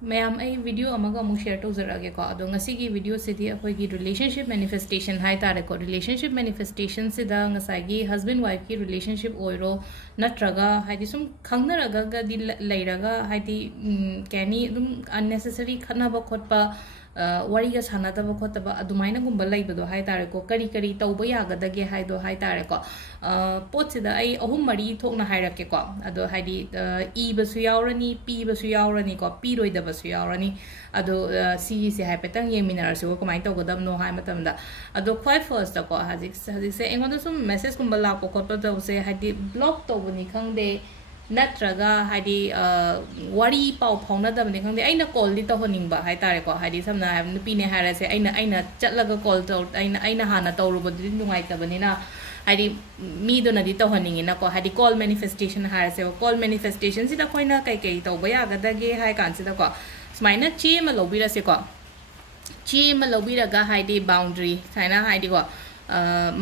Ma'am, I video amaga amu share to zarage ko ado ngasi gi video sidi akoi gi relationship manifestation hai tare ko relationship manifestation sida ngasai gi husband wife ki relationship oiro natraga haidi sum khangnaraga ga di leiraga haidi kani dum unnecessary khana ba khotpa wari ga sana da ba khotba adumaina gumba laibado hai tare ko kari kari tauba yaga dage hai do hai tare ko pot sida ai ahum mari thokna hairake ko ado haidi e basu yaurani p basu yaurani ko p roida basu yaurani ado si se hai petang yeminara so ko mai to godam no hai matam da ado quite first ko hazik se engoda sum message gumba la ko ko to se haidi block to buni khangde natraga haidi wari pau phauna da bani khangde aina call di to honing ba hai tare ko haidi samna nupi ne hara se aina chatlaga call to aina hana tawruba di nungai ta bani na haidi mi do na di to honing na ko haidi call manifestation hara se call manifestation sida koina kai kai to ba ya ga da ge hai kan sida ko smaina chi ma lobi ra se ko chi ma lobi ra ga haidi boundary saina haidi ko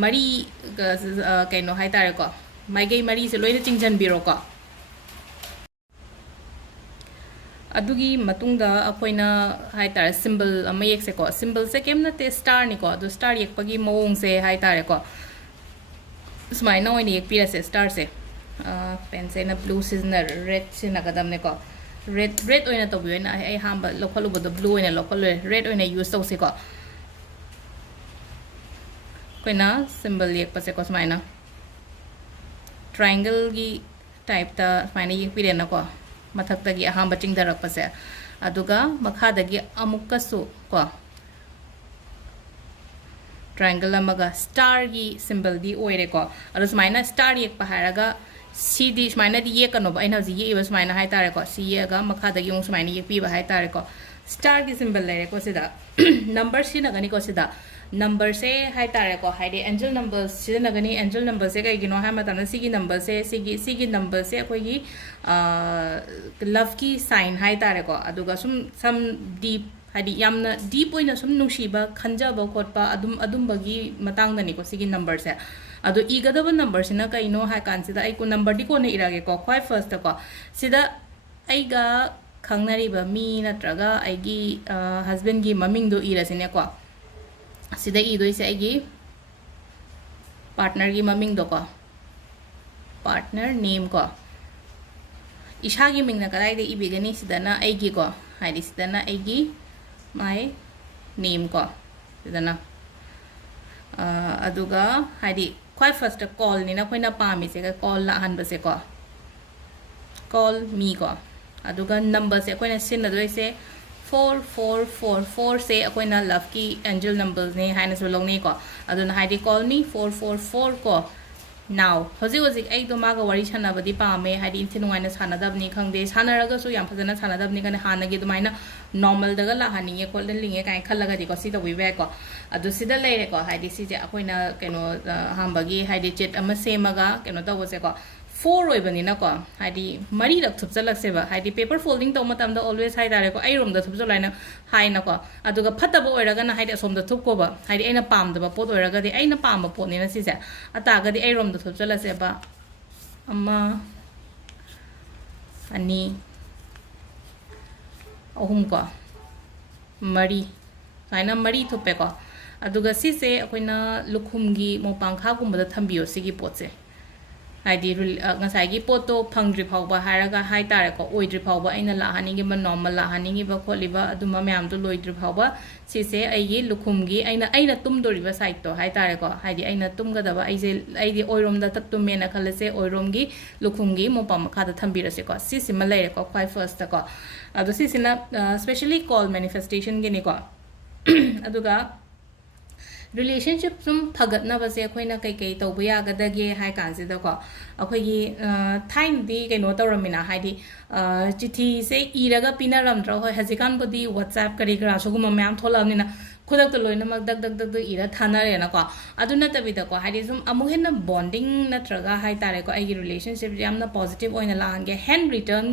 mari kai no hai tare ko mai gai mari se loina chingjan biro ko अदुगी मतुंगदा अखोइना हाय तारे symbol अमा येक से को symbol से केम नते star नि को दो star येक पगी मोंग से हाय तारे को स्माइना ओइन येक पिरा से स्टार से पेन से ना ब्लू सीजनर रेड से ना कदम ने को रेड ओइना तो बिना आई हाम लोकल बद ब्लू ओइना लोकल रेड ओइना यूज तो से को कोइना सिंबल येक पसे को स्माइना ट्रायंगल की टाइप ता स्माइना येक पिरे ना को मथक्तगी अहम चिंगदरपसे अदुगा मखादगी अमुक्कसु को ट्रायंगल अमगा स्टार की सिंबल दी ओइरे को अदु स्माइना स्टार येक पहारगा सी दी स्माइना दी ये कनो बइना जी ये स्माइना हाय तारे को सी येगा मखादगी उंग स्माइना ये पी हाय तारे को स्टार की सिंबल लेरे को सिदा नंबर सी नगनी को सिदा नंबर से हाई तारे को हाई एंजल नंबर से नगनी एंजल नंबर से कई गिनो है मतलब सिगी नंबर से सिगी नंबर से कोई लव की साइन हाई तारे को अदुगा सम डीप हाई यामना डीप ओइना सुम नुशीबा खंजबा खोटपा अदुम मतंगदनी को सिगी नंबर से अदो इगदब नंबर से ना कईनो हाई कांसिदा आई को नंबर दी को ने इरागे को क्वाइ फर्स्ट को सिदा आईगा खंगनरीबा मी नत्रगा आईगी हस्बैंड की ममिंग दो इरसिने को सिदा इदोइसे आईगी पार्टनर की ममिंग दो को पार्टनर नेम को इशा की मिंग ना कदाई दे इबिगनी सिदना आईगी को हाइदी सिदना आईगी माय नेम को सिदना अदुगा हाइदी क्वाइ फर्स्ट कॉल नि ना कोइना पामी से कॉल ला हन बसे को कॉल मी को अदुगा नंबर से कोइना सिन दोइसे 4444 से अकोइना लव की एंजल नंबर्स ने हाइना सो लोंगने को अदुना हाइदी कॉल मी 444 को नाउ हजि हजि आई दो मागा वरी छनाबदी पामे हाइदी इनसे नुगाइना सानादबनी खंगदे सानारगा सो याम फजना सानादबनी कने हानगे दुमाइना नॉर्मल दगा लाहानिगे को लिंगे काई खलगा दि को सी तो विवे को अदु सिदा लेरे को हाइदी सिजे अकोइना केनो हामबगी हाइदी चेट अमा सेमगा केनो तबसे को 4 ओइबनिना को हाइदी मरी रक थुपचलक्सेबा हाइदी पेपर फोल्डिंग तो मतम ऑलवेज हाइ दारे को आई रोम द थुपचलाइना हाइना को अदुगा फतबो ओइरगा ना हाइदी असोम द थुपकोबा हाइदी आइना पामदबा पोत ओइरगा दि आइना पामबा पोतनिना सिसे अतागा दि आई रोम द थुपचलसेबा अम्मा अनि अहुम को मरी हाइना मरी थुपे को अदुगा सिसे अखोइना लुखुमगी मोपांखा गुंबदा थंबियो सिगी पोतसे हाइदी ngसाइगी पोतो फंगद्रि फावबा हारगा हाइ तारे को ओइद्रि फावबा आइना लाहानिगे म नॉर्मल लाहानिगे ब खोलिबा अदुमा म्याम तो लोइद्रि फावबा सिसे आइगी लुखुमगी आइना तुमदोरिबा साइड तो हाइ तारे को हाइदी आइना तुमगदबा आइदी ओइरोम दा तक तुमेना खलसे ओइरोमगी लुखुमगी मोपा मखादा थंबिरसे को सिसिमा लेरे को क्वाइ फर्स्ट को अदु सिसिना स्पेशली कॉल मैनिफेस्टेशन गिनी को अदुगा रिलेशनशिप सुम फगतनबसे अखोइना कई कई तौब यागदगे हाइ कांसिदा को अखोइगी थाइन दी कइनो तौरमिना हाइदी चिठी से इरगा पिनारमद्र होय हजिकान बदी व्हाट्सएप करी करा सुगुम म्याम थोलानिना खुदक तो लोइनमक दग दग दग इरा थानारेना को अदु नतबिदा को हाइदी सुम अमु हेन बॉन्डिंग नत्रगा हाइ तारे को आइगी रिलेशनशिप यामना पॉजिटिव ओइना लांगे हैंड रिटर्न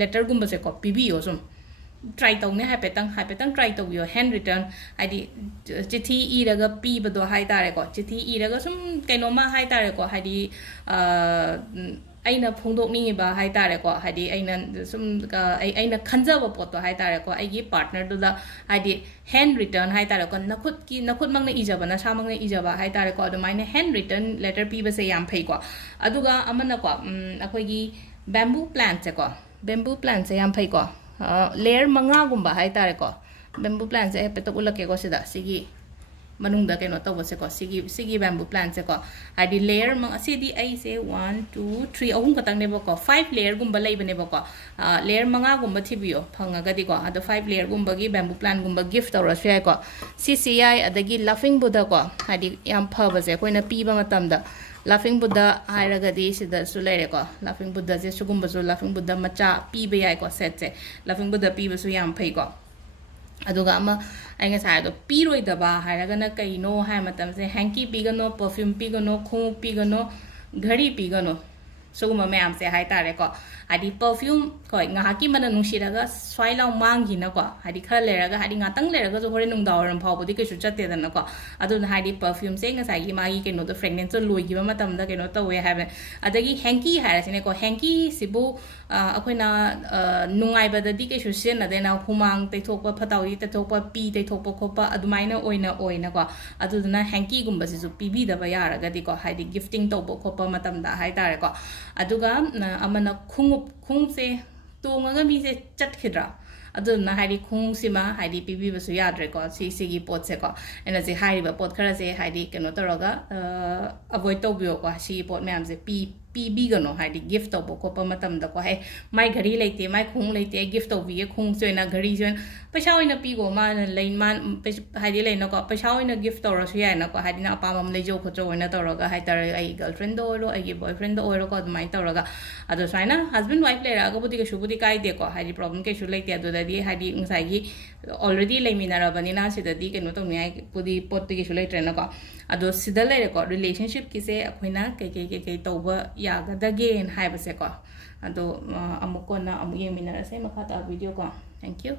लेटर गुम्बसे को पिबियो सुम ट्राई तौने हाइपेतंग ट्राई तौबियो हैंड रिटर्न हाइदी चिठी इरगा पीबदो हाइ तारे को चिठी इरगा सुम कैनोमा हाइ तारे को हाइदी aina phongdokningi ba hai tare ko hadi aina sum aina khanjaba pot to hai tare ko ai gi partner du da hadi hand return hai tare ko nakhut mangna ijaba na sa mangna ijaba hai tare ko adu maine hand return letter pi ba se yam phei ko aduga amana ko akoi gi bamboo plant se ko bamboo plant se yam phei ko layer manga gumba hai tare ko bamboo plant se pe to ulake ko sida sigi manungda keno to bose ko sigi bamboo plant se ko hadi layer ma sidi ai se 1 2 3 ahum katang ne ba ko 5 layer gumba lai bane ba ko layer manga gumba thibio phanga ga di ko ado 5 layer gumba gi bamboo plant gumba gift to rasya ko cci adagi laughing buddha ko hadi yam pha ba se koina pi ba matam da laughing buddha hairaga di sida su lere ko laughing buddha je sugumba su laughing buddha macha pi ba yai ko set se laughing buddha pi ba su yam phai ko aduga ama ai nga sai do piroi da ba hairaga na kai no hai matam se hanky pigano perfume pigano khung pigano ghari pigano suguma mayam se hai tare ko adi perfume ko nga haki mana nung shiraga swai law mangi na ko adi khara leraga adi nga tang leraga jo hore nung dawaram phau bodi ke su chatte da na ko adu na hadi perfume se nga sai gi magi ke no to fragrance so loi gi ba matam da ke no to we have adagi hanky hara sine ko hanky sibu akoina nungai ba da di ke su sen na de na humang te thokpa phatawi te thokpa pi te thokpa khopa adumaina oina ko adu na hanky gumba si su pibi da ba yaraga di ko hadi gifting to bo khopa matam da hai tare ko aduga amana khung se tongaga mi se chatkhidra aduna haidi khung sima haidi pibi basu yadre ko sigi pot se ko ena je haidi ba pot khara se haidi keno toroga avoid to bio ko si pot me am se pi gano haidi gift to ko pa matam da ko he mai ghari leite mai khung leite gift to bi khung se na ghari jen paisa oina pi go ma lein man haidi lein ko paisa oina gift to ro su ya na ko haidi na pa mam le jo kho jo oina toroga hai tar ai girlfriend do ro ai boyfriend do ro ko mai toroga ado saina husband wife le ra ga budi ke shubudi kai de ko haidi problem ke shu leite ado da di haidi ngai gi already leimina ra bani na sida di ke no to ngai pudi pot ke shu leite na ko ado sida le ko relationship ki se akoina ke to ba yagadage hai ba se ko ado amukona amu yemina ra se makha ta video ko thank you